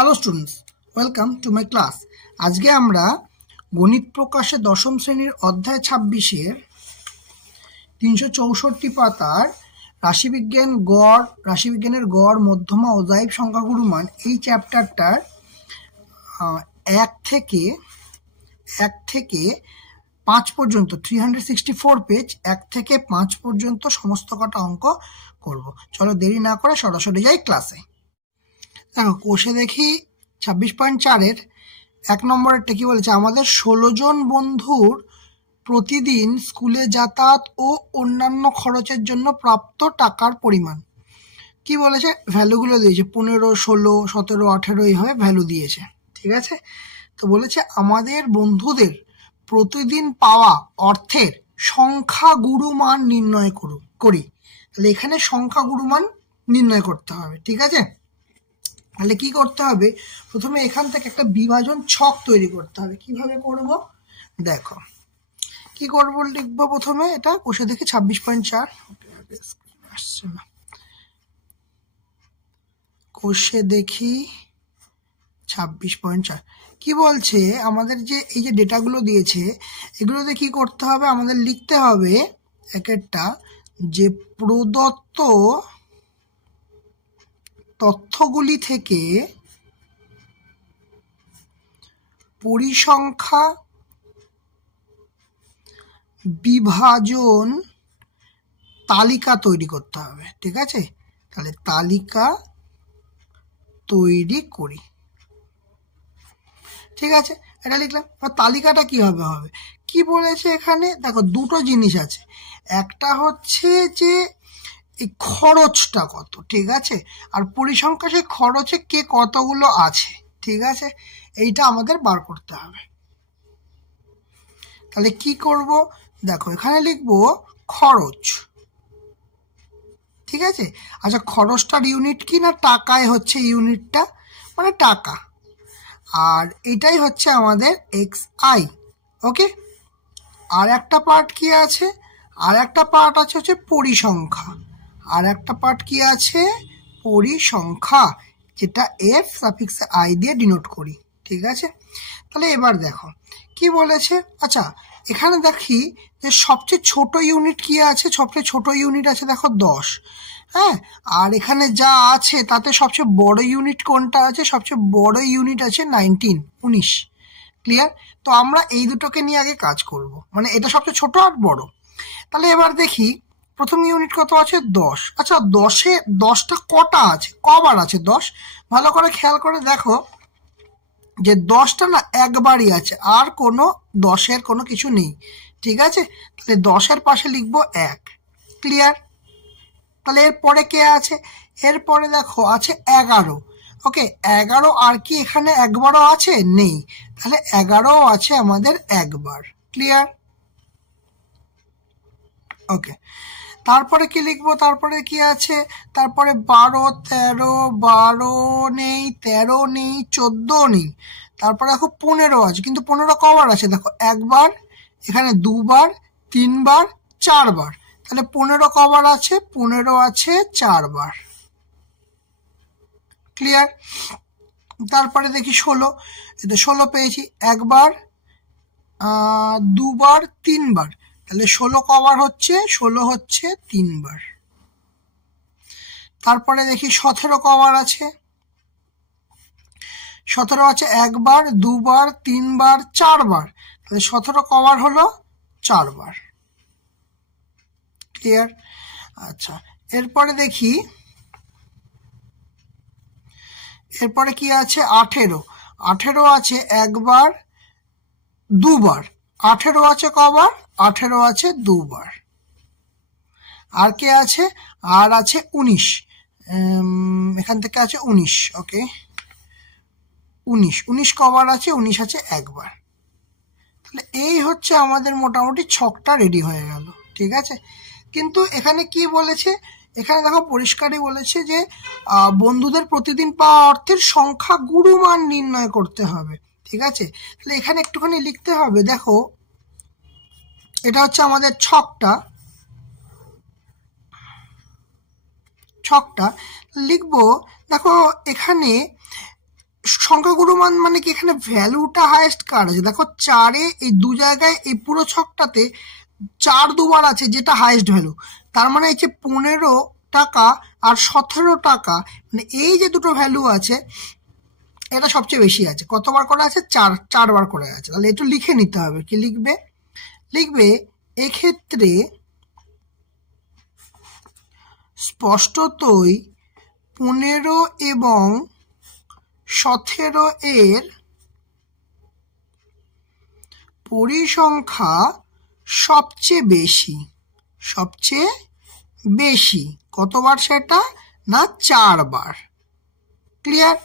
Hello students, welcome to my class. আজকে আমরা গণিত প্রকাশে দশম শ্রেণীর অধ্যায় 26-এর 364 পাতার রাশিবিজ্ঞানের গড়, মধ্যমা ও যায়িব সংখ্যাগুরুমান এই চ্যাপ্টারটার এক থেকে 5 পর্যন্ত 364 পেজ 1 থেকে 5 পর্যন্ত সমস্ত কটা অঙ্ক করব। চলো দেরি না করে সরাসরি যাই ক্লাসে। দেখো কোষে দেখি 26.4-এর 1 নম্বরেরটা কি বলেছে, আমাদের 16 জন বন্ধুর প্রতিদিন স্কুলে যাতায়াত ও অন্যান্য খরচের জন্য প্রাপ্ত টাকার পরিমাণ। কি বলেছে, ভ্যালুগুলো দিয়েছে 15, 16, 17, 18 এইভাবে ভ্যালু দিয়েছে। ঠিক আছে, তো বলেছে আমাদের বন্ধুদের প্রতিদিন পাওয়া অর্থের সংখ্যাগুরু মান নির্ণয় করি। তাহলে এখানে সংখ্যাগুরু মান নির্ণয় করতে হবে। ঠিক আছে, তাহলে কি করতে হবে, প্রথমে এখান থেকে একটা বিভাজন ছক তৈরি করতে হবে। কিভাবে করব দেখো, কি করব লিখবো প্রথমে, এটা কোষে দেখি 26.4 আসছে না, কোষে দেখি 26.4 কি বলছে, আমাদের যে এই যে ডেটাগুলো দিয়েছে এগুলোতে কি করতে হবে, আমাদের লিখতে হবে এক একটা যে প্রদত্ত তথ্যগুলি থেকে পরিসংখ্যা বিভাজন তালিকা তৈরি করতে হবে। ঠিক আছে, তাহলে তালিকা তৈরি করি। ঠিক আছে, এটা লিখলাম। এবার তালিকাটা কিভাবে হবে, কি বলেছে এখানে দেখো, দুটো জিনিস আছে। একটা হচ্ছে যে এই খরচটা কত, ঠিক আছে, আর পরিসংখ্যা সেই খরচে কে কতগুলো আছে। ঠিক আছে, এইটা আমাদের বার করতে হবে। তাহলে কি করব দেখো, এখানে লিখবো খরচ। ঠিক আছে, আচ্ছা খরচটার ইউনিট কি না, টাকায় হচ্ছে ইউনিটটা, মানে টাকা, আর এটাই হচ্ছে আমাদের XI। ওকে, আর একটা পার্ট কি আছে, আর একটা পার্ট আছে হচ্ছে পরিসংখ্যা, আর একটা পার্ট কি আছে, পরিসংখ্যা, যেটা F সাফিক্সে I দিয়ে ডিনোট করি। ঠিক আছে, তাহলে এবার দেখো কি বলেছে, আচ্ছা এখানে দেখি যে সবচেয়ে ছোট ইউনিট কি আছে, সবচেয়ে ছোট ইউনিট আছে দেখো 10। হ্যাঁ, আর এখানে যা আছে তাতে সবচেয়ে বড় ইউনিট কোনটা আছে, সবচেয়ে বড় ইউনিট আছে 19। ক্লিয়ার, তো আমরা এই দুটোকে নিয়ে আগে কাজ করব, মানে এটা সবচেয়ে ছোট আর বড়। তাহলে এবার দেখি প্রথম ইউনিট কত আছে 10। আচ্ছা 10টা কটা আছে, কবার আছে 10, ভালো করে খেয়াল করে দেখো যে 10টা না একবারই আছে, আর কোনো 10-এর কোনো কিছু নেই। ঠিক আছে, তাহলে 10-এর পাশে লিখবো 1। ক্লিয়ার, তাহলে এরপরে কে আছে, এরপরে দেখো আছে 11। ওকে, 11 আর কি এখানে একবারও আছে, নেই, তাহলে 11 আছে আমাদের একবার। ক্লিয়ার, ওকে, তারপরে কি লিখবো, তারপরে কি আছে, তারপরে 12, 13, 12 নেই, 13 নেই, 14 নেই, তারপরে দেখো 15 আছে, কিন্তু 15 কবার আছে দেখো, একবার, এখানে দুবার, তিনবার, চারবার, তাহলে 15 কবার আছে, 15 আছে চারবার। ক্লিয়ার, তারপরে দেখি 16, এটা 16 পেয়েছি, একবার, দুবার, তিনবার, তাহলে 16 কবার হচ্ছে, 16 হচ্ছে তিনবার। তারপরে দেখি 17 কবার আছে, 17 আছে একবার, দুবার, তিনবার, চারবার, তাহলে 17 কবার হলো, চারবার। ক্লিয়ার, আচ্ছা এরপরে দেখি, এরপরে কি আছে 18। 18 আছে একবার, দুবার, 18 আছে কবার, 18 আছে দুবার। আর কে আছে, আর আছে 19, এখান থেকে আছে 19। ওকে, 19 কবার আছে, 19 আছে একবার। তাহলে এই হচ্ছে আমাদের মোটামুটি ছকটা রেডি হয়ে গেল। ঠিক আছে, কিন্তু এখানে কি বলেছে, এখানে দেখো পরিষ্কারই বলেছে যে বন্ধুদের প্রতিদিন পাওয়া অর্থের সংখ্যাগুরু মান নির্ণয় করতে হবে। ঠিক আছে, তাহলে এখানে একটুখানি লিখতে হবে, দেখো এটা হচ্ছে আমাদের ছকটা লিখবো। দেখো এখানে সংখ্যাগুরু মান মানে কি, এখানে ভ্যালুটা হাইয়েস্ট কার আছে, দেখো 4-এ এই দু জায়গায় এই পুরো ছকটাতে 4 দুবার আছে, যেটা হাইয়েস্ট ভ্যালু। তার মানে এই যে 15 টাকা আর 17 টাকা, মানে এই যে দুটো ভ্যালু আছে এটা সবচেয়ে বেশি আছে। কতবার করে আছে? 4বার করে আছে। তাহলে একটু লিখে নিতে হবে। কি লিখবে? লিখবে এক্ষেত্রে স্পষ্টতই 15 এবং 17 এর পরিসংখ্যা সবচেয়ে বেশি। সবচেয়ে বেশি কতবার সেটা? না 4বার। ক্লিয়ার?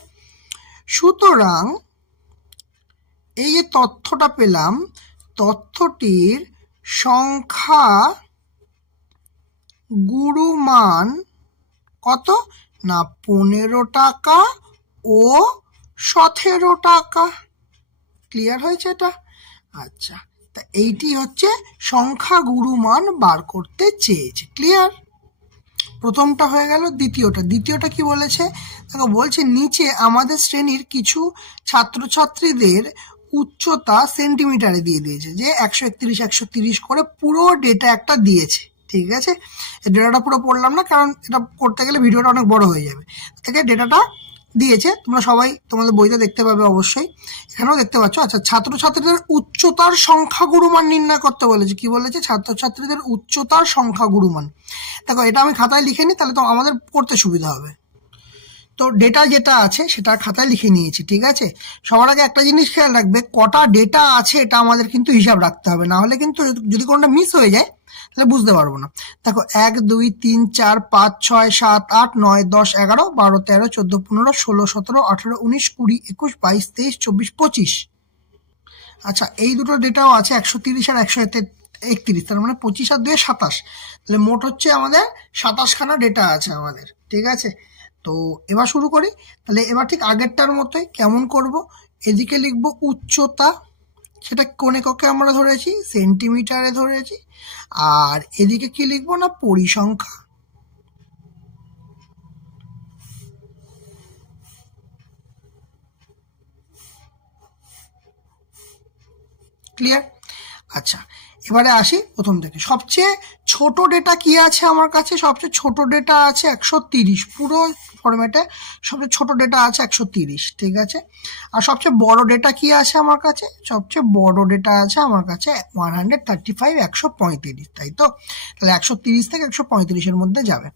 সুতরাং এই যে তথ্যটা পেলাম, তথ্যটির সংখ্যা গুরুমান কত? না 15 টাকা ও 17 টাকা। ক্লিয়ার হয়েছে এটা? আচ্ছা, তা এইটি হচ্ছে সংখ্যা গুরুমান বার করতে চেয়েছে। ক্লিয়ার? প্রথমটা হয়ে গেল। দ্বিতীয়টা কি বলেছে? দেখো বলছে নিচে আমাদের শ্রেণীর কিছু ছাত্রছাত্রীদের উচ্চতা সেন্টিমিটারে দিয়ে দিয়েছে, যে 131 130 করে পুরো ডেটা একটা দিয়েছে। ঠিক আছে, ডেটাটা পুরো পড়লাম না, কারণ এটা করতে গেলে ভিডিওটা অনেক বড় হয়ে যাবে। থেকে ডেটাটা দিয়েছে, তোমরা সবাই তোমাদের বইতে দেখতে পাবে, অবশ্যই এখানেও দেখতে পাচ্ছ। আচ্ছা, ছাত্রছাত্রীদের উচ্চতার সংখ্যা গুরুমান নির্ণয় করতে বলেছে। কি বলেছে? ছাত্রছাত্রীদের উচ্চতার সংখ্যা গুরুমান। দেখো এটা আমি খাতায় লিখে নিই, তাহলে তো আমাদের পড়তে সুবিধা হবে। তো ডেটা যেটা আছে সেটা খাতায় লিখে নিয়েছি। ঠিক আছে, সবার আগে একটা জিনিস খেয়াল রাখবে, কটা ডেটা আছে এটা আমাদের কিন্তু হিসাব রাখতে হবে, না হলে কিন্তু যদি কোনোটা মিস হয়ে যায় তাহলে বুঝতে পারবো না। দেখো 1 2 3 4 5 6 7 8 9 10 11 12 13 14 15 16 17 18 19 20 21 22 23 24 25। আচ্ছা, এই দুটো ডেটাও আছে 130 আর 131, তার মানে 25 আর 2 27। তাহলে মোট হচ্ছে আমাদের 27 খানা ডেটা আছে আমাদের। ঠিক আছে, তো এবার শুরু করি। তাহলে এবার ঠিক আগেরটার মতোই কেমন করব, এদিকে লিখব উচ্চতা, সেটা কোন এককে আমরা ধরেছি? সেন্টিমিটারে ধরেছি। আর এদিকে কি লিখবো? না পরিসংখ্যা। ক্লিয়ার? আচ্ছা, এবারে আসি প্রথম থেকে। সবচেয়ে ছোট ডেটা কি আছে আমার কাছে? সবচেয়ে ছোট ডেটা আছে 130, পুরো ফরম্যাটে সবচেয়ে ছোট ডেটা আছে 130। ঠিক আছে, আর সবচেয়ে বড় ডেটা কি আছে আমার কাছে? সবচেয়ে বড় ডেটা আছে আমার কাছে 135, 135, তাই তো? তাহলে 130 থেকে 135-এর মধ্যে যাবে।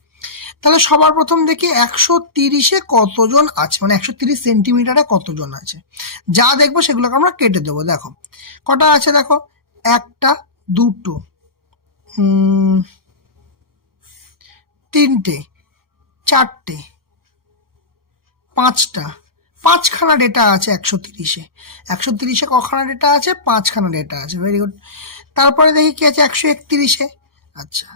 তাহলে সবার প্রথম দেখি 130-এ কতজন আছে, মানে 130 সেন্টিমিটারে কতজন আছে। যা দেখবো সেগুলোকে আমরা কেটে দেবো। দেখো কটা আছে, দেখো 1টা 2টো 3টে 4টে 5টা, 5খানা ডেটা আছে 130-এ। 130-এ কখানা ডেটা আছে? 5খানা ডেটা আছে। Very good. তারপরে দেখি কি আছে 131-এ। আচ্ছা,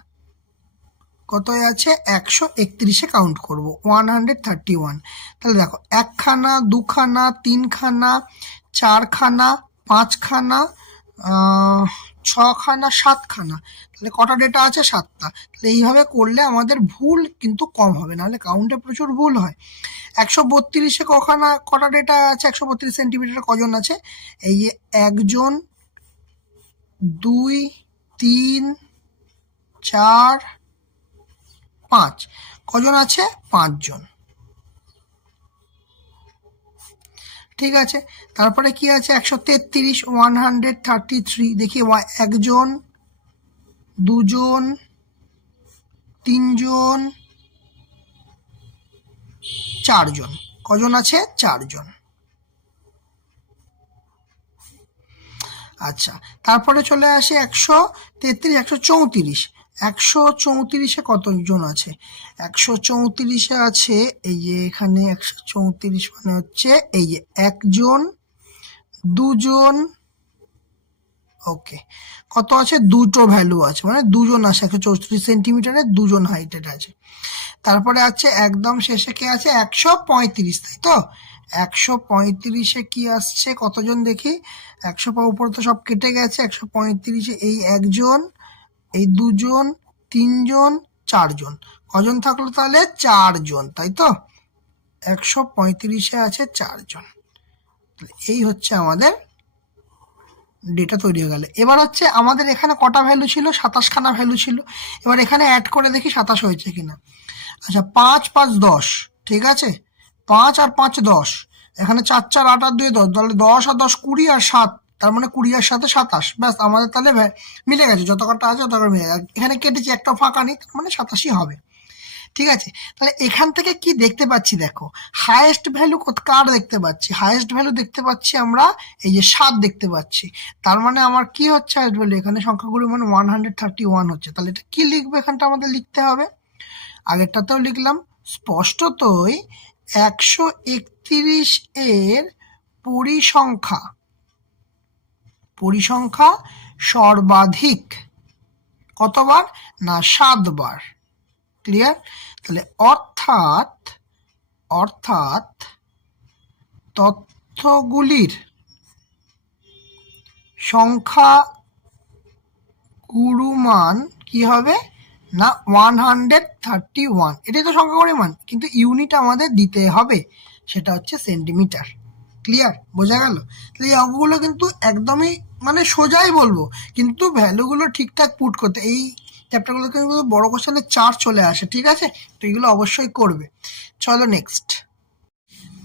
কত আছে? 131-এ কাউন্ট করব, 131। তাহলে দেখো 1খানা 2খানা 3খানা 4খানা 5খানা 6খানা 7খানা। তাহলে কটা ডেটা আছে? 7টা। তাহলে এইভাবে করলে আমাদের ভুল কিন্তু কম হবে, নাহলে কাউন্টে প্রচুর ভুল হয়। 132-এ কটা ডেটা আছে? 132 সেন্টিমিটারে কজন আছে? এই যে 1 জন 2 3 4 5, কজন আছে? 5 জন। ঠিক আছে, তারপরে কি আছে? 133, 133। দেখি 1 জন 2 জন 3 জন 4 জন, কজন আছে? 4 জন। আচ্ছা, তারপরে চলে আসে 133, 134। 134-এ কতজন আছে? 134-এ আছে এই যে এখানে 134 মানে হচ্ছে এই যে 1 জন 2 জন। ওকে, কত আছে? দুটো ভ্যালু আছে, মানে 2 জন আছে 134 সেন্টিমিটারে 2 জন হাইটেড আছে। তারপরে আছে একদম শেষে কে আছে? 135, তাই তো? 135-এ কি আসছে? কতজন দেখি? 100 উপরে তো সব কেটে গেছে। 135-এ এই 1 জন, এই 2 জন 3 জন 4 জন, কজন থাকলো তাহলে? 4 জন, তাই তো? 135-এ আছে 4 জন। এই হচ্ছে আমাদের ডেটা তৈরি হয়ে গেল। এবার হচ্ছে আমাদের এখানে কটা ভ্যালু ছিল, 27খানা ভ্যালু ছিল। এবার এখানে অ্যাড করে দেখি 27 হয়েছে কিনা। আচ্ছা 5 5 10, ঠিক আছে, 5 আর 5 10, এখানে 4 4 8 আর 2 10, তাহলে 10 আর 10 20 আর 7, তার মানে 20 আর 7 27। ব্যাস আমাদের তাহলে মিলে গেছে, যত কটা আছে তত মিলে গেছে। এখানে কেটেছি, একটা ফাঁকা নেই, তার মানে 87 হবে। ঠিক আছে, তাহলে এখান থেকে কি দেখতে পাচ্ছি, দেখো হাইয়েস্ট ভ্যালু কার দেখতে পাচ্ছি, হাইয়েস্ট ভ্যালু দেখতে পাচ্ছি আমরা এই যে 7 দেখতে পাচ্ছি। তার মানে আমার কি হচ্ছে হাইয়েস্ট ভ্যালু, এখানে সংখ্যাগুলো মানে 131 হচ্ছে। তাহলে এটা কি লিখবো, এখানটা আমাদের লিখতে হবে, আগেরটাতেও লিখলাম স্পষ্টতই 131 এর পরিসংখ্যা সর্বাধিক কতবার না 7 বার। ক্লিয়ার? তাহলে অর্থাৎ তথ্যগুলির সংখ্যা গুরুমান কি হবে না 131। এটাই তো সংখ্যাগুরু মান, কিন্তু ইউনিট আমাদের দিতে হবে, সেটা হচ্ছে সেন্টিমিটার। ক্লিয়ার? বোঝা গেল? তাহলে এই অঙ্কগুলো কিন্তু একদমই মানে সোজাই বলবো, কিন্তু ভ্যালুগুলো ঠিকঠাক পুট করতে, এই চ্যাপ্টারগুলো কিন্তু বড় কোশ্চেনের 4 চলে আসে। ঠিক আছে, তো এগুলো অবশ্যই করবে। চলো নেক্সট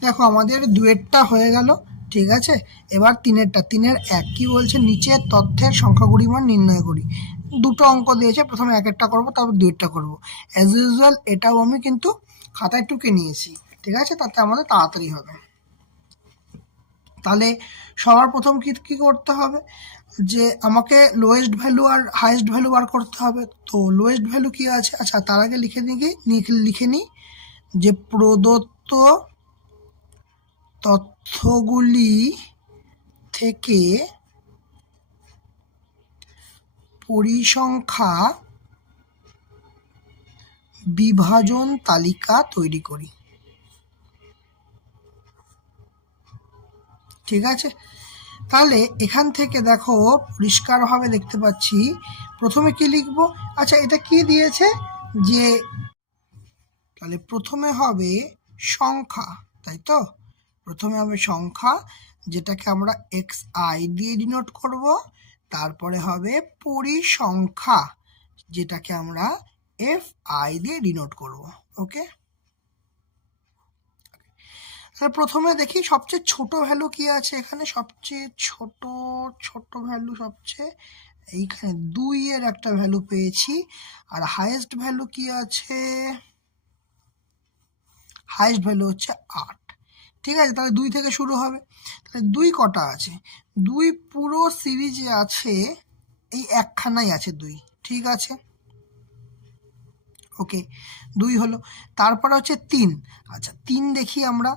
দেখো, আমাদের 2-এরটা হয়ে গেল। ঠিক আছে, এবার 3-এরটা। 3-এর 1 কি বলছে, নিচের তথ্যের সংখ্যাগুলি মান নির্ণয় করি। দুটো অঙ্ক দিয়েছে, প্রথমে 1-এরটা করবো, তারপর 2-এরটা করবো। অ্যাজ ইউজুয়াল এটাও আমি কিন্তু খাতায় টুকে নিয়েছি। ঠিক আছে, তাতে আমাদের তাড়াতাড়ি হবে। তাহলে সবার প্রথম কি করতে হবে, যে আমাকে লোয়েস্ট ভ্যালু আর হাইয়েস্ট ভ্যালু বার করতে হবে। তো লোয়েস্ট ভ্যালু কি আছে, আচ্ছা তার আগে লিখে নিই যে প্রদত্ত তথ্যগুলি থেকে পরিসংখ্যা বিভাজন তালিকা তৈরি করি। ঠিক আছে, তাহলে এখান থেকে দেখো পরিষ্কারভাবে দেখতে পাচ্ছি প্রথমে কি লিখবো। আচ্ছা এটা কি দিয়েছে, যে তাহলে প্রথমে হবে সংখ্যা, তাই তো, প্রথমে হবে সংখ্যা, যেটাকে আমরা xi দিয়ে ডিনোট করব। তারপরে হবে পরিসংখ্যা, যেটাকে আমরা fi দিয়ে ডিনোট করব। ওকে, তাহলে প্রথমে দেখি সবচেয়ে ছোট ভ্যালু কি আছে এখানে, সবচেয়ে ছোট ভ্যালু সবচেয়ে এইখানে 2-এর একটা ভ্যালু পেয়েছি। আর হাইয়েস্ট ভ্যালু কি আছে, হাইয়েস্ট ভ্যালু হচ্ছে 8। ঠিক আছে, তাহলে 2 থেকে শুরু হবে। তাহলে 2 কটা আছে, 2 পুরো সিরিজে আছে, এই একখানাই আছে 2। ঠিক আছে, ওকে, 2 হলো। তারপরে হচ্ছে 3। আচ্ছা 3 দেখি আমরা,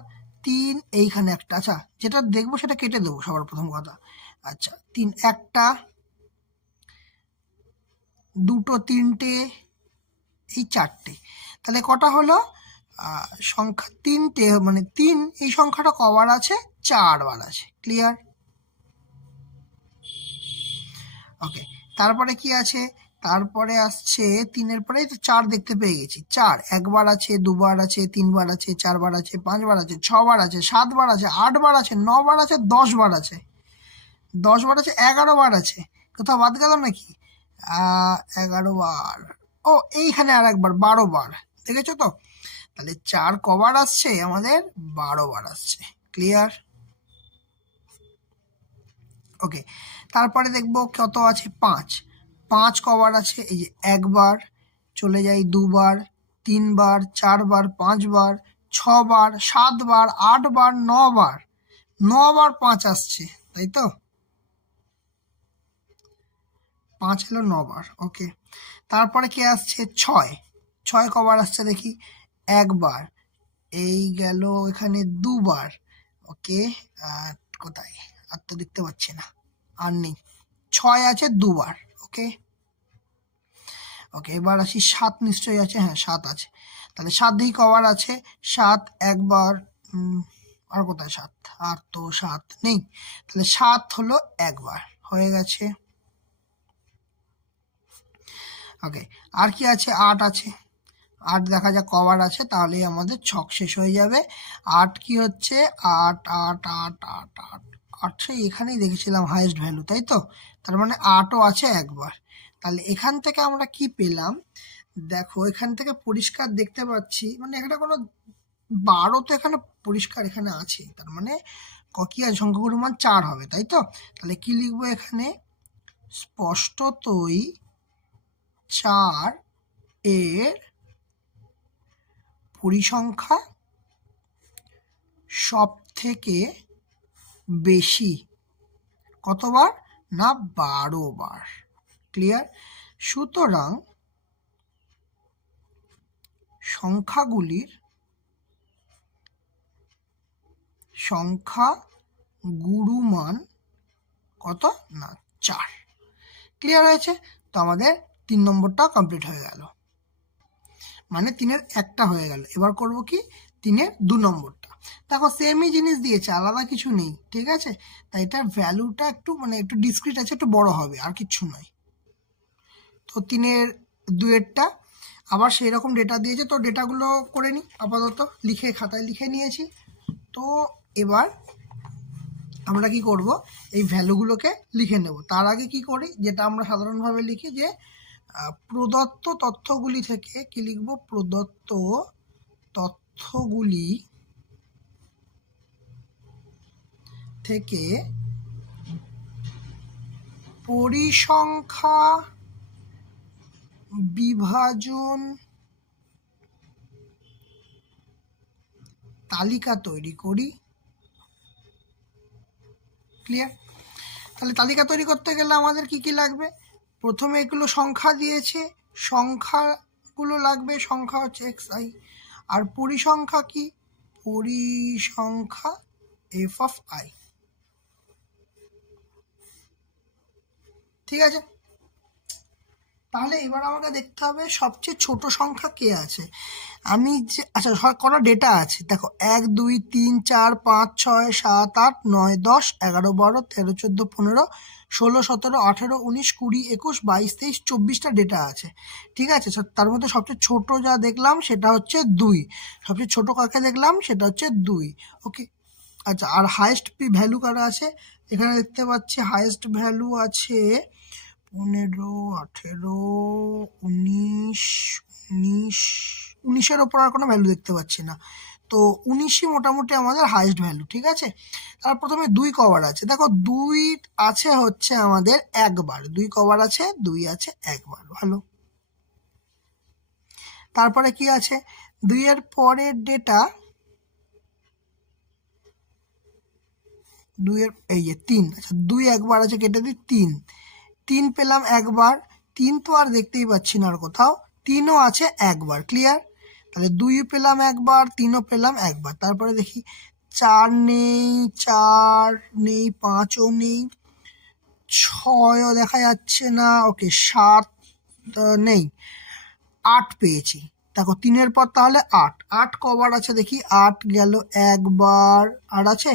3 এইখানে একটা, আচ্ছা যেটা দেখবো সেটা কেটে দেবো সবার প্রথম কথা। আচ্ছা 3 একটা, দুটো, 3টে, এই 4টে, তাহলে কটা হলো সংখ্যা 3টে, মানে 3 এই সংখ্যাটা কবার আছে, 4 বার আছে। ক্লিয়ার? ওকে, তারপরে কি আছে, তারপরে আসছে 3-এর পরে 4 দেখতে পেয়ে গেছি। 4 একবার আছে, 2বার আছে, 3বার আছে, 4বার আছে, 5বার আছে, 6বার আছে, 7বার আছে, 8বার আছে, 9বার আছে, 10বার আছে, 10বার আছে, 11বার আছে। কোথাও বাদ গেল নাকি? 11বার, ও এইখানে আর একবার, 12বার। দেখেছো তো? তাহলে 4 কবার আসছে আমাদের, 12বার আসছে। ক্লিয়ার? ওকে, তারপরে দেখবো কত আছে, 5 কবার আছে, এই যে একবার, চলে যাই 2বার, 3বার, 4বার, 5বার, 6বার, 7বার, 8বার, 9বার, 9বার 5 আসছে, তাই তো, 5 হলো 9বার। ওকে, তারপরে কি আসছে, 6 কবার আসছে দেখি, একবার, এই গেল এখানে 2বার। ওকে, কোথায়, আর তো দেখতে পাচ্ছি না, আর নেই, 6 আছে 2বার। ওকে, ওকে, এবার আসি 7, নিশ্চয়ই আছে, হ্যাঁ 7 আছে। তাহলে 7 দেখি কবার আছে, 7 একবার, আর কোথায় 7, আর তো 7 নেই, তাহলে 7 হলো একবার, হয়ে গেছে। ওকে, আর কি আছে, 8 আছে, 8 দেখা যাক কবার আছে, তাহলেই আমাদের ছক শেষ হয়ে যাবে। 8 কি হচ্ছে 8 8 8 8 8 8 সেই এখানেই দেখেছিলাম হাইয়েস্ট ভ্যালু, তাই তো? তার মানে 8ও আছে একবার। তাহলে এখান থেকে আমরা কি পেলাম দেখো, এখান থেকে পরিষ্কার দেখতে পাচ্ছি, মানে এখানে কোনো 12 তো এখানে পরিষ্কার এখানে আছে, তার মানে কি আছে সংখ্যাগুলোর মান 4 হবে, তাই তো? তাহলে কি লিখবো এখানে, স্পষ্টতই 4 এর পরিসংখ্যা সব থেকে বেশি। কতবার না 12 বার। ক্লিয়ার? সুতরাং সংখ্যাগুলির সংখ্যা গুরুমান কত না 4। ক্লিয়ার হয়েছে? তো আমাদের 3 নম্বরটা কমপ্লিট হয়ে গেল, মানে 3-এর একটা হয়ে গেল। এবার করব কি 3-এর 2 নম্বরটা। দেখো সেমই জিনিস দিয়েছে, আলাদা কিছু নেই, ঠিক আছে? তাই এটার ভ্যালুটা একটু মানে একটু ডিসক্রিট আছে, একটু বড় হবে, আর কিচ্ছু নয়। তো 3-এর 2-এরটা আবার সেই রকম ডেটা দিয়েছে, তো ডেটাগুলো করে নিই আপাতত, লিখে খাতায় লিখে নিয়েছি। তো এবার আমরা কি করব, এই ভ্যালুগুলোকে লিখে নেব। তার আগে কি করি, যেটা আমরা সাধারণভাবে লিখি যে প্রদত্ত তথ্যগুলি থেকে কি লিখব, প্রদত্ত তথ্যগুলি থেকে পরিসংখ্যা বিভাজন তালিকা তৈরি করি। ক্লিয়ার? তাহলে তালিকা তৈরি করতে গেলে আমাদের কি কি লাগবে, প্রথমে এগুলো সংখ্যা দিয়েছে, সংখ্যাগুলো লাগবে, সংখ্যা হচ্ছে xi, আর পরিসংখ্যা কি, পরিসংখ্যা f of i। ঠিক আছে? তাহলে এবার আমাকে দেখতে হবে সবচেয়ে ছোট সংখ্যা কে আছে। আমি যে আচ্ছা কটা ডেটা আছে দেখো, 1 2 3 4 5 6 7 8 9 10 11 12 13 14 15 16 17 18 19 20 21 22 23 24টা ডেটা আছে। ঠিক আছে? তার মধ্যে সবচেয়ে ছোট যা দেখলাম সেটা হচ্ছে 2, সবচেয়ে ছোট কাকে দেখলাম সেটা হচ্ছে 2। ওকে, আচ্ছা, আর হাইয়েস্ট ভ্যালু কারা আছে, এখানে দেখতে পাচ্ছি হাইয়েস্ট ভ্যালু আছে 15 18 19 19 19-এর ওপর আর কোনো ভ্যালু দেখতে পাচ্ছি না। তো 19ই মোটামুটি আমাদের হাইয়েস্ট ভ্যালু। ঠিক আছে? তার প্রথমে 2 কভার আছে, দেখো 2 আছে হচ্ছে আমাদের একবার, 2 কভার আছে, 2 আছে একবার, ভালো। তারপরে কি আছে, 2 এর পরের ডেটা 2 এর এই যে 3, আচ্ছা 2 একবার আছে, কেটে দিই 3, 3 পেলাম একবার, 3 তো আর দেখতেই পাচ্ছি না আর কোথাও, 3ও আছে একবার। ক্লিয়ার? তাহলে 2 পেলাম একবার, 3ও পেলাম একবার। তারপরে দেখি 4 নেই, 4 নেই, 5ও নেই, 6ও দেখা যাচ্ছে না, ওকে 7 নেই, 8 পেয়েছি। দেখো 3-এর পর তাহলে 8, 8 কবার আছে দেখি, 8 গেল একবার, আর আছে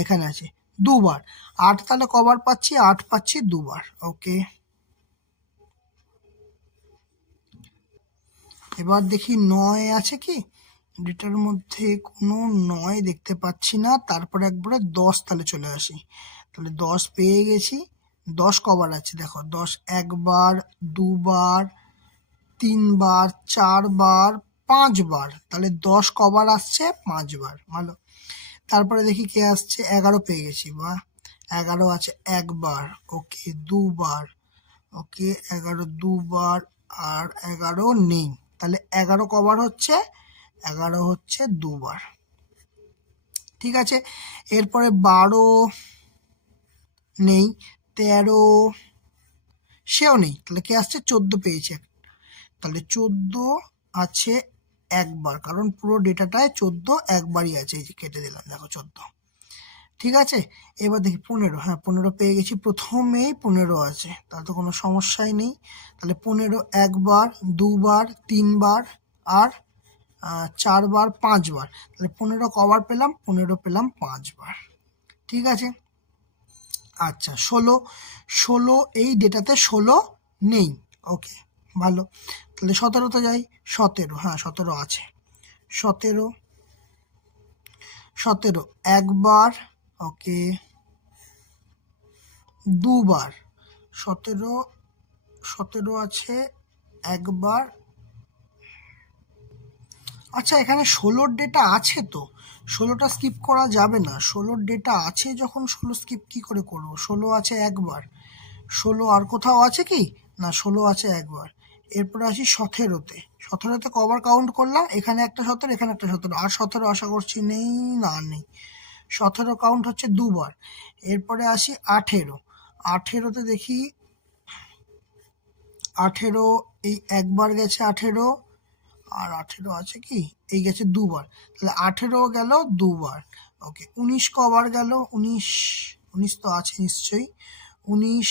এখানে আছে দুবার, 8 তাহলে কবার পাচ্ছি, 8 পাচ্ছি দুবার। ওকে, এবার দেখি 9 আছে কি ডেটার মধ্যে, কোনো 9 দেখতে পাচ্ছি না। তারপরে একবারে 10 তাহলে চলে আসি, তাহলে 10 পেয়ে গেছি। 10 কবার আছে দেখো, 10 একবার, দুবার, 3 বার, 4 বার, 5 বার, তাহলে 10 কবার আসছে 5 বার, ভালো। তারপরে দেখি কে আসছে, 11 পেয়ে গেছি, বা 11 আছে একবার, ওকে দুবার, ওকে 11 দুবার, আর 11 নেই, তাহলে 11 কবার হচ্ছে, 11 হচ্ছে দুবার। ঠিক আছে? এরপরে 12 নেই, 13 সেও নেই, তাহলে কে আসছে, 14 পেয়েছে, তাহলে 14 আছে একবার, কারণ পুরো ডেটাটায় 14 একবারই আছে, এই যে কেটে দিলাম, দেখো 14। ঠিক আছে? এবার দেখি 15, হ্যাঁ 15 পেয়ে গেছি, প্রথমেই 15 আছে, তাহলে তো কোনো সমস্যাই নেই। তাহলে 15 একবার, দুবার, 3 বার, আর 4 বার, 5 বার, তাহলে 15 কবার পেলাম, 15 পেলাম 5 বার। ঠিক আছে? আচ্ছা 16 এই ডেটাতে 16 নেই, ওকে ভালো। তাহলে 17তে যাই, 17, হ্যাঁ 17 আছে। 17 একবার, ওকে, দুবার। 17 আছে একবার। আচ্ছা, এখানে 16র ডেটা আছে, তো 16টা স্কিপ করা যাবে না। 16র ডেটা আছে যখন 16 স্কিপ কি করে করবো? 16 আছে একবার, 16 আর কোথাও আছে কি না? 16 আছে একবার। এরপরে আসি 17তে। 17তে কবার কাউন্ট করলাম? এখানে একটা 17, এখানে একটা 17, আর 17 আশা করছি নেই, না নেই। 17 কাউন্ট হচ্ছে দুবার। এরপরে আসি 18। 18তে দেখি, 18 এই একবার গেছে 18, আর 18 আছে কি, এই গেছে দুবার। তাহলে 18 গেল দুবার। ওকে, 19 কবার গেল? 19 তো আছে নিশ্চয়ই। 19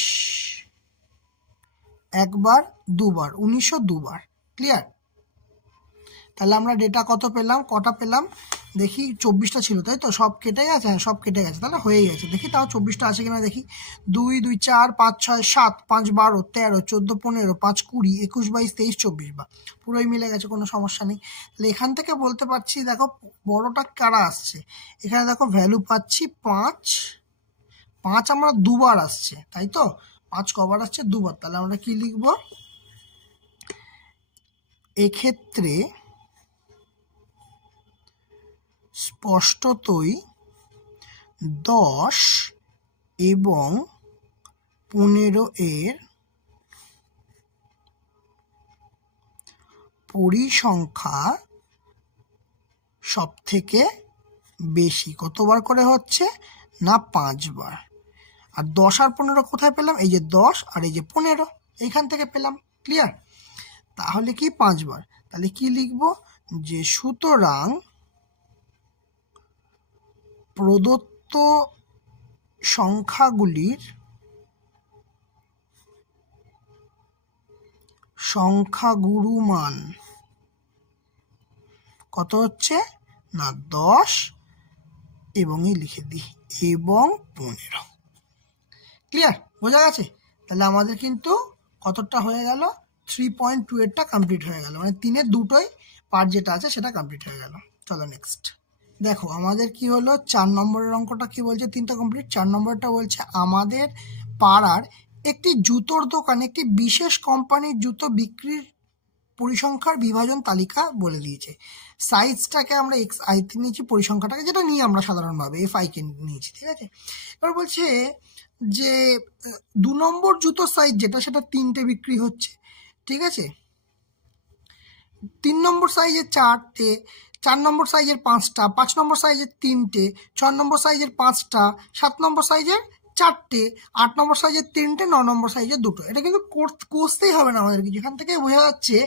একবার দুবার, 19ও দুবার। ক্লিয়ার? তাহলে আমরা ডেটা কত পেলাম, কটা পেলাম দেখি? 24টা ছিল, তাই তো? সব কেটে গেছে, হ্যাঁ সব কেটে গেছে, তাহলে হয়ে গেছে। দেখি তাও 24টা আছে কিনা দেখি। 2 2 4 5 6 7 5 12 13 14 15 5 20 21 22 23 24, বা পুরোই মিলে গেছে, কোনো সমস্যা নেই। তাহলে এখান থেকে বলতে পারছি, দেখো বড়টা কারা আসছে। এখানে দেখো ভ্যালু পাচ্ছি 5। 5 আমরা দুবার আসছে, তাই তো? 5 কবার আসছে? দুবার। তাহলে আমরা কি লিখবো এক্ষেত্রে? স্পষ্টতই 10 এবং 15 এর পরিসংখ্যা সব থেকে বেশি। কতবার করে হচ্ছে না? 5 বার। আর 10 আর 15 কোথায় পেলাম? এই যে 10 আর এই যে 15, এইখান থেকে পেলাম। ক্লিয়ার? তাহলে কি 5 বার। তাহলে কি লিখবো? যে সুতরাং প্রদত্ত সংখ্যাগুলির সংখ্যাগুরুমান কত হচ্ছে না? 10 এবং লিখে দিই এবং 15। ক্লিয়ার? বোঝা গেছে? তাহলে আমাদের কিন্তু কতটা হয়ে গেল? 3.28টা কমপ্লিট হয়ে গেল, মানে 3-এর দুটোই পার্ট যেটা আছে সেটা কমপ্লিট হয়ে গেল। চলো নেক্সট দেখো আমাদের কি হলো। 4 নম্বরের অঙ্কটা কি বলছে? 3টা কমপ্লিট। 4 নম্বরটা বলছে আমাদের পাড়ার একটি জুতোর দোকানে একটি বিশেষ কোম্পানির জুতো বিক্রির পরিসংখ্যার বিভাজন তালিকা বলে দিয়েছে। সাইজটাকে আমরা এক্স আইতে নিয়েছি, পরিসংখ্যাটাকে যেটা নিয়ে আমরা সাধারণভাবে এফ আইকে নিয়েছি, ঠিক আছে? এবার বলছে যে 2 নম্বর জুতোর সাইজ যেটা, সেটা 3টে বিক্রি হচ্ছে, ঠিক আছে? 3 নম্বর সাইজের 4টে, 4 নম্বর সাইজের 5টা, 5 নম্বর সাইজের 3টে, 6 নম্বর সাইজের 5টা, 7 নম্বর সাইজের 4টে, 8 নম্বর সাইজের 3টে, 9 নম্বর সাইজের 2টো। এটা কিন্তু কষতেই হবে না আমাদেরকে, যেখান থেকে বোঝা যাচ্ছে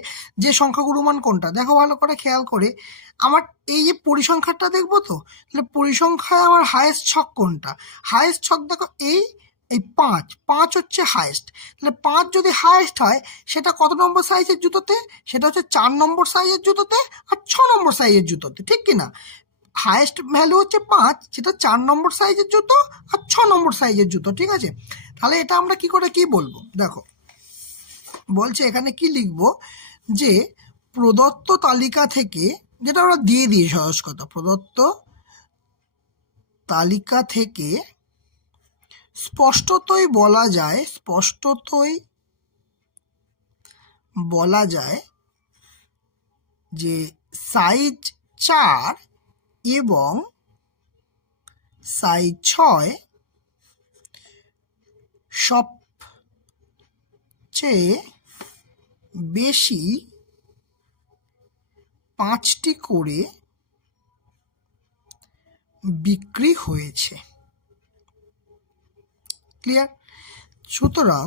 যে সংখ্যাগুরুমান কোনটা। দেখো ভালো করে খেয়াল করে, আমার এই যে পরিসংখ্যাটা দেখবো, তো তাহলে পরিসংখ্যায় আমার হায়েস্ট ছক কোনটা? হায়েস্ট ছক দেখো এই 5 হচ্ছে হায়েস্ট। তাহলে 5 যদি হায়েস্ট হয়, সেটা কত নম্বর সাইজের জুতোতে? সেটা হচ্ছে 4 নম্বর সাইজের জুতোতে আর 6 নম্বর সাইজের জুতোতে, ঠিক কিনা? হায়েস্ট ভ্যালু হচ্ছে 5, যেটা 4 নম্বর সাইজের জুতো আর 6 নম্বর সাইজের জুতো, ঠিক আছে? তাহলে এটা আমরা কি করে কি বলবো? দেখো বলছে এখানে কি লিখবো, যে প্রদত্ত তালিকা থেকে, যেটা আমরা দিয়ে দিই সহজ কথা, প্রদত্ত তালিকা থেকে স্পষ্টতই বলা যায় যে সাইজ 4 এবং সাইজ 6 সবচেয়ে বেশি 5টি করে বিক্রি হয়েছে। ক্লিয়ার? সুতরাং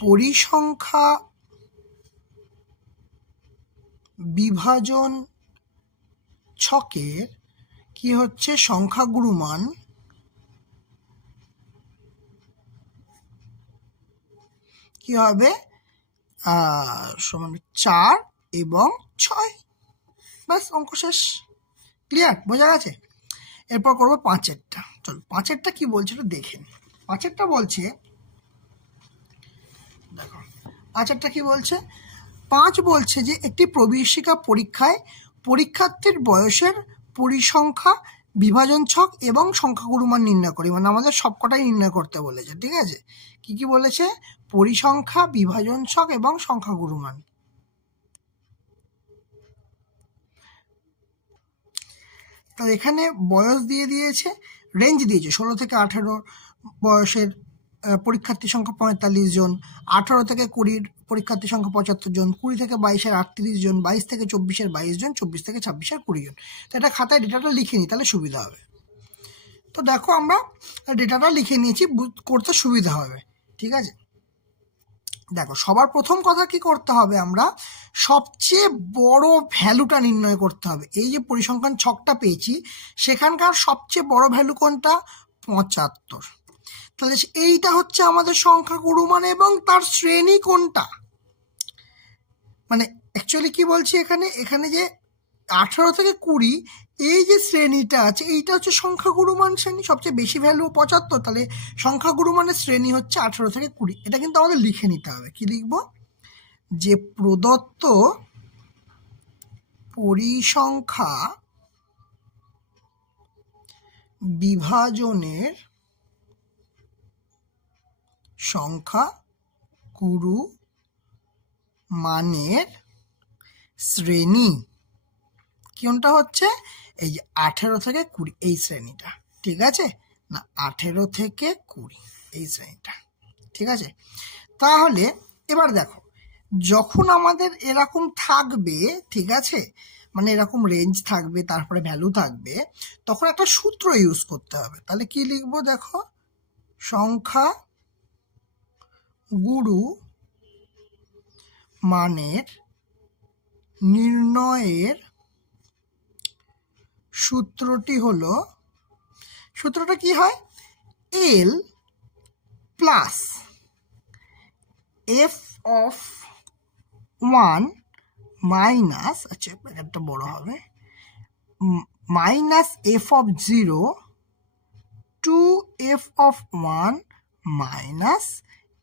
পরিসংখ্যা বিভাজন ছকের কি হচ্ছে সংখ্যাগুরুমান কি হবে? সমান 4 এবং 6। ব্যাস, অঙ্ক শেষ। ক্লিয়ার? বোঝা গেছে? এরপর করবো 5-এরটা। চল 5-এরটা কি বলছে একটু দেখেন। 5-এরটা বলছে 5 কি বলছে? 5 বলছে যে একটি প্রবেশিকা পরীক্ষায় পরীক্ষার্থীর বয়সের পরিসংখ্যা, বিভাজন ছক এবং সংখ্যাগুরুমান নির্ণয় করি। মানে আমাদের সবকটাই নির্ণয় করতে বলেছে, ঠিক আছে? কি বলেছে? পরিসংখ্যা, বিভাজন ছক এবং সংখ্যাগুরুমান। তো এখানে বয়স দিয়ে দিয়েছে, রেঞ্জ দিয়েছে 16 থেকে 18 বয়সের পরীক্ষার্থী সংখ্যা 45 জন, 18 থেকে 20 পরীক্ষার্থী সংখ্যা 75 জন, 20 থেকে 22-এর 38 জন, 22 থেকে 24-এর 22 জন, 24 থেকে 26-এর 20 জন। তো এটা খাতায় ডেটাটা লিখে নিই, তাহলে সুবিধা হবে। তো দেখো আমরা ডেটাটা লিখে নিয়েছি, করতে সুবিধা হবে, ঠিক আছে? দেখো সবার প্রথম কথা কি করতে হবে, আমরা সবচেয়ে বড় ভ্যালুটা নির্ণয় করতে হবে। এই যে পরিসংখ্যান ছকটা পেয়েছি সেখানকার সবচেয়ে বড় ভ্যালু কোনটা? 75। তাহলে এইটা হচ্ছে আমাদের সংখ্যাগুরুমান এবং তার শ্রেণী কোনটা? মানে অ্যাকচুয়ালি কি বলছি এখানে যে 18 থেকে 20 এই যে শ্রেণীটা আছে এইটা হচ্ছে সংখ্যাগুরুমান শ্রেণী, সবচেয়ে বেশি ভ্যালু 75, তাহলে সংখ্যাগুরুমানের শ্রেণী হচ্ছে 18 থেকে 20। এটা কিন্তু আমাদের লিখে নিতে হবে। কি লিখব? যে প্রদত্ত পরিসংখ্যা বিভাজনের সংখ্যাগুরুমানের শ্রেণী কোনটা হচ্ছে? এই যে 18 থেকে 20 এই শ্রেণীটা, ঠিক আছে? না 18 থেকে 20 এই শ্রেণীটা, ঠিক আছে? তাহলে এবার দেখো যখন আমাদের এরকম থাকবে, ঠিক আছে, মানে এরকম রেঞ্জ থাকবে তারপরে ভ্যালু থাকবে, তখন একটা সূত্র ইউজ করতে হবে। তাহলে কি লিখবো? দেখো সংখ্যা গুরু মানের নির্ণয়ের সূত্রটা কি হয়? L plus F of 1 minus, আচ্ছা একটা বড় হবে, minus F of 0 two F of 1 minus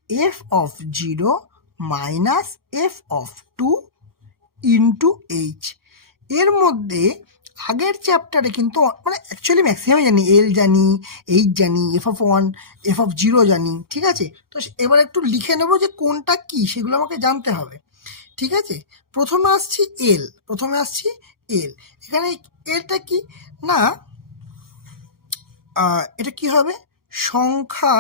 F of 0 minus F of 2 into H. এর মধ্যে আগের চ্যাপ্টারে কিন্তু মানে অ্যাকচুয়ালি ম্যাক্সিমাম জানি, এল জানি, এইচ জানি, এফ অফ 1, এফ অফ 0 জানি, ঠিক আছে? তো এবার একটু লিখে নেবো যে কোনটা কি সেগুলো আমাকে জানতে হবে, ঠিক আছে? প্রথমে আসছি এল। এখানে এলটা কি না, এটা কি হবে? সংখ্যা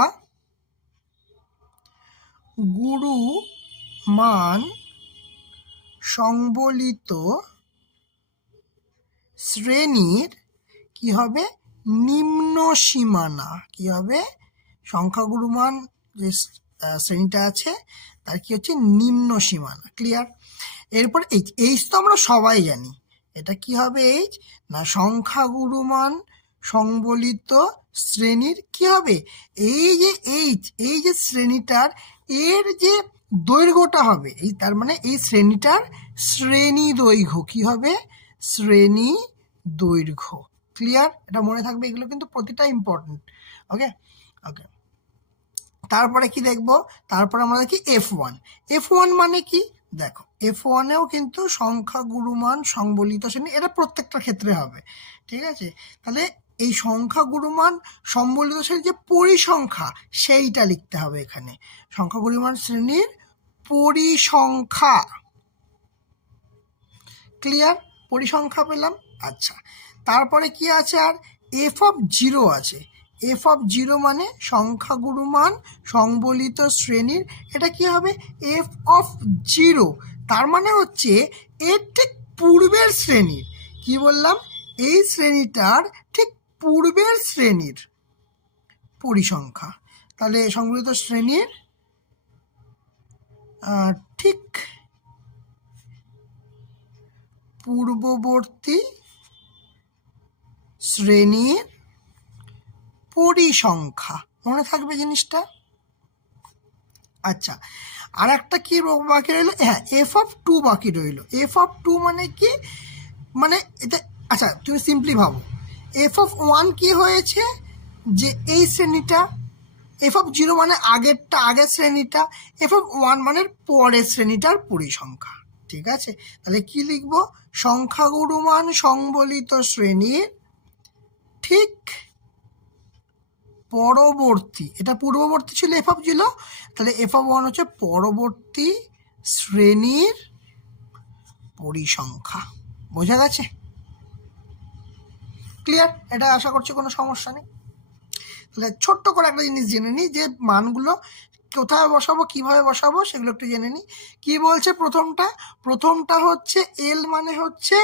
গুরু মান সংবলিত শ্রেণীর কি হবে? নিম্ন সীমানা। কি হবে? সংখ্যাগুরুমান যে শ্রেণীটা আছে তার কি হচ্ছে? নিম্ন সীমানা। ক্লিয়ার? এরপর এইচ তো আমরা সবাই জানি, এটা কি হবে? এইচ না সংখ্যাগুরুমান সংবলিত শ্রেণীর কি হবে? এই যে এইচ, এই যে শ্রেণীটার এর যে দৈর্ঘ্যটা হবে, এই তার মানে এই শ্রেণীটার শ্রেণী দৈর্ঘ্য কি হবে? শ্রেণী দৈর্ঘ্য। ক্লিয়ার? এটা মনে থাকবে, এগুলো কিন্তু প্রতিটা ইম্পর্টেন্ট। ওকে। তারপরে কি দেখবো? তারপরে আমরা দেখি F1 মানে কি? দেখো F1-এও কিন্তু সংখ্যাগুরুমান সংবলিত শ্রেণী, এটা প্রত্যেকটা ক্ষেত্রে হবে, ঠিক আছে? তাহলে এই সংখ্যাগুরুমান সংবলিত শ্রেণীর যে পরিসংখ্যা সেইটা লিখতে হবে এখানে। সংখ্যাগুরুমান শ্রেণীর পরিসংখ্যা। ক্লিয়ার? পরিসংখ্যা পেলাম। আচ্ছা, তারপরে কি আছে? আর এফ অফ 0 আছে। এফ অফ 0 মানে সংখ্যাগুরুমান সংবলিত শ্রেণীর, এটা কি হবে? এফ অফ 0, তার মানে হচ্ছে এর ঠিক পূর্বের শ্রেণীর। কি বললাম? এই শ্রেণীটার ঠিক পূর্বের শ্রেণীর পরিসংখ্যা। তাহলে সংবলিত শ্রেণীর ঠিক পূর্ববর্তী শ্রেণীর পরিসংখ্যা। মনে থাকবে জিনিসটা? আচ্ছা, আর একটা কি বাকি রইল? হ্যাঁ, এফ অফ 2 বাকি রইল। এফ অফ 2 মানে কি? মানে এটা, আচ্ছা তুমি সিম্পলি ভাবো, এফ অফ 1 কি হয়েছে? যে এই শ্রেণীটা, f(0) মানে আগের শ্রেণীটা, f(1) মানে পরের শ্রেণীটার পরিসংখ্যা। ঠিক আছে, তাহলে কি লিখবো? সংখ্যাগুরুমান সংবলিত শ্রেণীর ঠিক পরবর্তী, এটা পূর্ববর্তী ছিল f(0), তাহলে f(1) হচ্ছে পরবর্তী শ্রেণীর পরিসংখ্যা। বোঝা গেছে? ক্লিয়ার? এটা আশা করছি কোনো সমস্যা নেই। তাহলে ছোট্ট করে একটা জিনিস জেনে নিই, যে মানগুলো কোথায় বসাবো, কিভাবে বসাবো, সেগুলো একটু জেনে নিই। কি বলছে প্রথমটা হচ্ছে এল, মানে হচ্ছে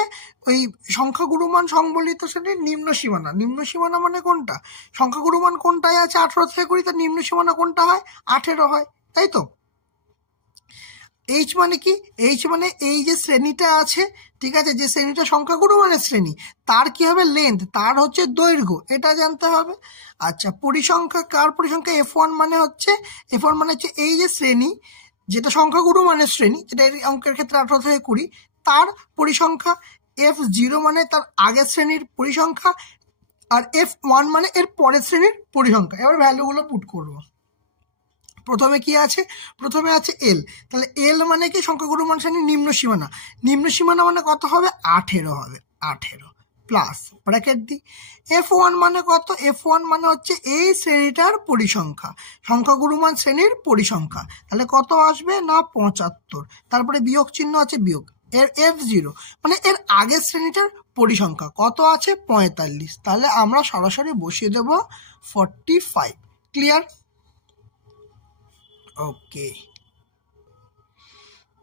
ওই সংখ্যাগুরুমান সংবলিত শ্রেণীর নিম্ন সীমানা। নিম্ন সীমানা মানে কোনটা? সংখ্যাগুরুমান কোনটায় আছে 18 থেকে 20, তার নিম্ন সীমানা কোনটা হয়? 18 হয়, তাই তো। এইচ মানে কি? এইচ মানে এই যে শ্রেণীটা আছে, ঠিক আছে, যে শ্রেণীটা সংখ্যাগুরুমানের শ্রেণী, তার কি হবে? লেন্থ, তার হচ্ছে দৈর্ঘ্য, এটা জানতে হবে। আচ্ছা, পরিসংখ্যা, কার পরিসংখ্যা? f(1) মানে হচ্ছে এই যে শ্রেণী, যেটা সংখ্যাগুরুমানের শ্রেণী, যেটা অঙ্কের ক্ষেত্রে 18 থেকে 20, তার পরিসংখ্যা। f(0) মানে তার আগের শ্রেণীর পরিসংখ্যা, আর f(1) মানে এর পরের শ্রেণীর পরিসংখ্যা। এবার ভ্যালুগুলো পুট করবো। প্রথমে কি আছে? প্রথমে আছে এল। তাহলে এল মানে কি? সংখ্যাগুরুমান শ্রেণীর নিম্ন সীমানা। নিম্ন সীমানা মানে কত হবে? 18 হবে। 18 প্লাস ব্র্যাকেট দিই। f(1) মানে কত? f(1) মানে হচ্ছে এই শ্রেণীটার পরিসংখ্যা, সংখ্যাগুরুমান শ্রেণীর পরিসংখ্যা। তাহলে কত আসবে? না 75। তারপরে বিয়োগ চিহ্ন আছে, বিয়োগ। এর f(0) মানে এর আগের শ্রেণীটার পরিসংখ্যা কত আছে? 45। তাহলে আমরা সরাসরি বসিয়ে দেব 45। ক্লিয়ার? ওকে,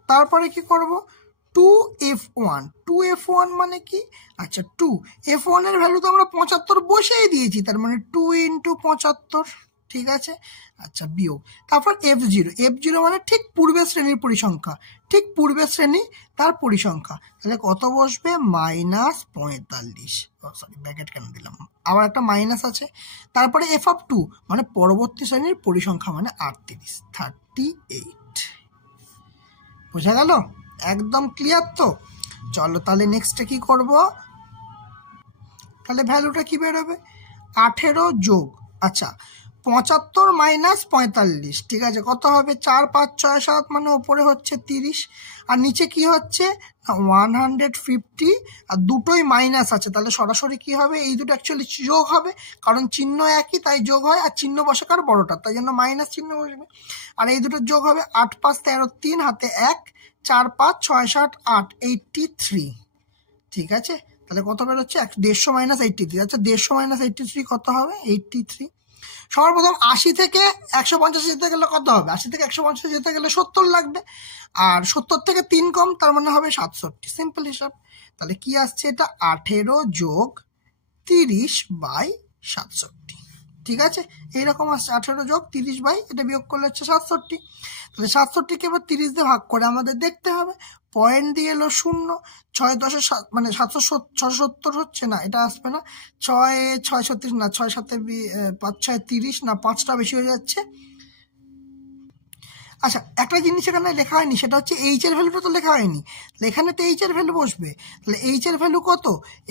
তারপরে কি করব? 2f(1). 2f(1) মানে কি? আচ্ছা, 2f(1) এর ভ্যালু তো আমরা 75 বসিয়ে দিয়েছি, তার মানে 2 × 75। ঠিক আছে, আচ্ছা, বিয়োগ। তারপর f(0). f(0) মানে ঠিক পূর্বের শ্রেণীর পরিসংখ্যা, ঠিক পূর্বের শ্রেণী তার পরিসংখ্যা। তাহলে কত বসবে? -45। সরি, ব্র্যাকেট কেন দিলাম? আবার একটা মাইনাস আছে। তারপরে f(2) মানে পরবর্তী শ্রেণীর পরিসংখ্যা, মানে 38। বোঝা গেল? একদম ক্লিয়ার তো? চলো তাহলে নেক্সটে কি করব? তাহলে ভ্যালুটা কি বেরোবে? 18 যোগ, আচ্ছা, 75 মাইনাস 45। ঠিক আছে, কত হবে? 4, 5, 6, 7, মানে ওপরে হচ্ছে 30, আর নিচে কি হচ্ছে? 150, আর দুটোই মাইনাস আছে। তাহলে সরাসরি কি হবে? এই দুটো অ্যাকচুয়ালি যোগ হবে, কারণ চিহ্ন একই, তাই যোগ হয়, আর চিহ্ন বসে কার? বড়টা, তাই জন্য মাইনাস চিহ্ন বসবে। আর এই দুটো যোগ হবে। 8, 5, 13, 3 হাতে 1, 4, 5, 6, 7, 8, 83। ঠিক আছে, তাহলে কত বেরোচ্ছে? 150 মাইনাস 83। আচ্ছা, 150 মাইনাস 83 কত হবে? 83। সবার প্রথম 80 থেকে 150 যেতে গেলে কত হবে? 80 থেকে 150 যেতে গেলে 70 লাগবে, আর 70 থেকে 3 কম, তার মানে হবে 67। সিম্পল হিসাব। তাহলে কি আসছে? এটা 18 যোগ 30/67। ঠিক আছে, এইরকম আসছে। 18 যোগ 30 এটা বিয়োগ করলে হচ্ছে 67। তাহলে 67কে এবার 30 দিয়ে ভাগ করে আমাদের দেখতে হবে। পয়েন্ট দিয়ে এলো 0, 6 10 মানে 770 হচ্ছে না, এটা আসবে না। 6 6 36 না, 6 7 5 6 30 না, 5টা বেশি হয়ে যাচ্ছে। আচ্ছা, একটা জিনিস এখানে লেখা হয়নি, সেটা হচ্ছে এইচ এর ভ্যালুটা তো লেখা হয়নি। এখানে তো এইচ এর ভ্যালু বসবে। তাহলে এইচ এর ভ্যালু কত?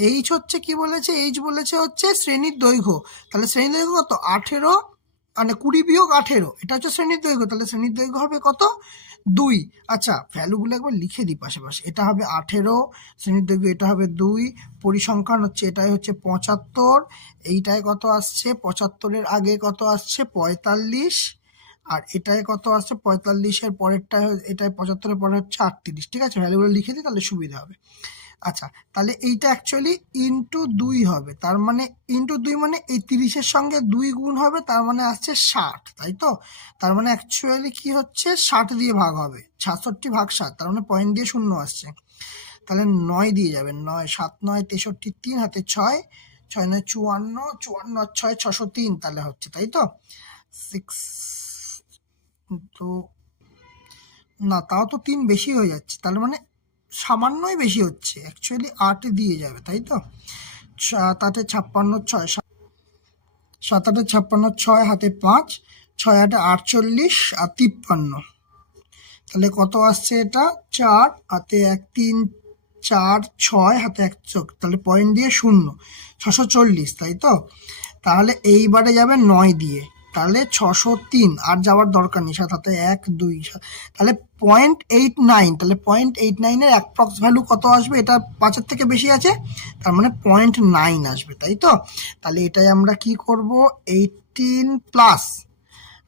এইচ হচ্ছে কি বলেছে? এইচ বলেছে হচ্ছে শ্রেণীর দৈর্ঘ্য। তাহলে শ্রেণীর দৈর্ঘ্য কত? 18, মানে 20 বিয়োগ 18, এটা হচ্ছে শ্রেণীর দৈর্ঘ্য। তাহলে শ্রেণীর দৈর্ঘ্য হবে কত? 2। আচ্ছা, ভ্যালুগুলো একবার লিখে দিই পাশাপাশি। এটা হবে 18 শ্রেণীর দৈর্ঘ্য, এটা হবে 2, পরিসংখ্যান হচ্ছে এটাই হচ্ছে 75, এইটায় কত আসছে? 75-এর আগে কত আসছে? 45, আর এটায় কত আসছে? 45-এর পরেরটা, এটায় 75-এর পরে হচ্ছে 38। ঠিক আছে, ভ্যালুগুলো লিখে দিই, তাহলে সুবিধা হবে। আচ্ছা, তাহলে এইটা অ্যাকচুয়ালি ইন্টু 2 হবে, তার মানে ইন্টু 2 মানে এই 30-এর সঙ্গে 2 গুণ হবে, তার মানে আসছে 60, তাই তো? তার মানে অ্যাকচুয়ালি কি হচ্ছে? 60 দিয়ে ভাগ হবে, 66 ভাগ 7, তার মানে পয়েন্ট দিয়ে 0 আসছে। তাহলে 9 দিয়ে যাবেন, 9 7 9 63, 3 হাতে 6, 6 9 54, 54 আর 6 603, তাহলে হচ্ছে, তাই তো? 6 তো না, তাও তো 3 বেশি হয়ে যাচ্ছে, তাহলে মানে সামান্যই বেশি হচ্ছে, অ্যাকচুয়ালি 8 দিয়ে যাবে, তাই তো? 7 8 56, 6 7 8 56, 6 হাতে 5, 6 8 48 আর 53, তাহলে কত আসছে? এটা 4 হাতে 1 3 4 6 হাতে 1 চোখ, তাহলে পয়েন্ট দিয়ে 0, 640, তাই তো? তাহলে এইবারে যাবে 9 দিয়ে, তাহলে 603, আর যাওয়ার দরকার নেই, সাথে 1 2, তাহলে 0.89, তাহলে 0.89-এর অ্যাপ্রক্স ভ্যালু কত আসবে? এটা 5-এর থেকে বেশি আছে, তার মানে 0.9 আসবে, তাই তো? তাহলে এটাই আমরা কি করব, 18 প্লাস,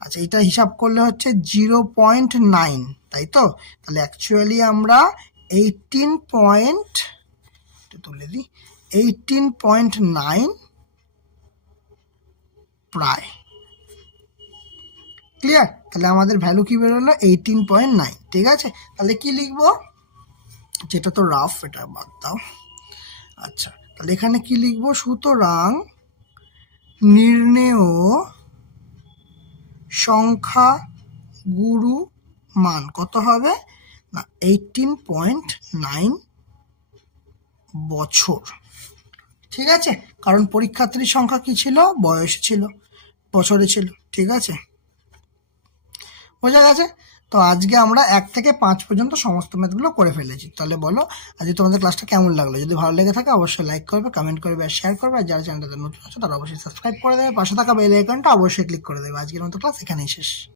আচ্ছা এটা হিসাব করলে হচ্ছে 0.9, তাই তো? তাহলে অ্যাকচুয়ালি আমরা 18.9 প্রায় ক্লিয়ার। তাহলে আমাদের ভ্যালু কি বেরোলো? 18.9, ঠিক আছে? তাহলে কি লিখবো, যেটা তো রাফ, এটা বাদ দাও। আচ্ছা তাহলে এখানে কি লিখবো, সুতরাং নির্ণেয় সংখ্যা গুরু মান কত হবে না 18.9 বছর, ঠিক আছে? কারণ পরীক্ষার্থীর সংখ্যা কি ছিল, বয়সে ছিল, বছরে ছিল, ঠিক আছে? বোঝা গেছে? তো আজকে আমরা 1 থেকে 5 পর্যন্ত সমস্ত ম্যাথগুলো করে ফেলেছি। তাহলে বলো আজকে তোমাদের ক্লাসটা কেমন লাগলো? যদি ভালো লেগে থাকে অবশ্যই লাইক করবে, কমেন্ট করবে আর শেয়ার করবে, আর যারা চ্যানেলটাতে নতুন আছে তারা অবশ্যই সাবস্ক্রাইব করে দেবে, পাশে থাকা বেল আইকনটা অবশ্যই ক্লিক করে দেবে। আজকের মতো ক্লাস এখানেই শেষ।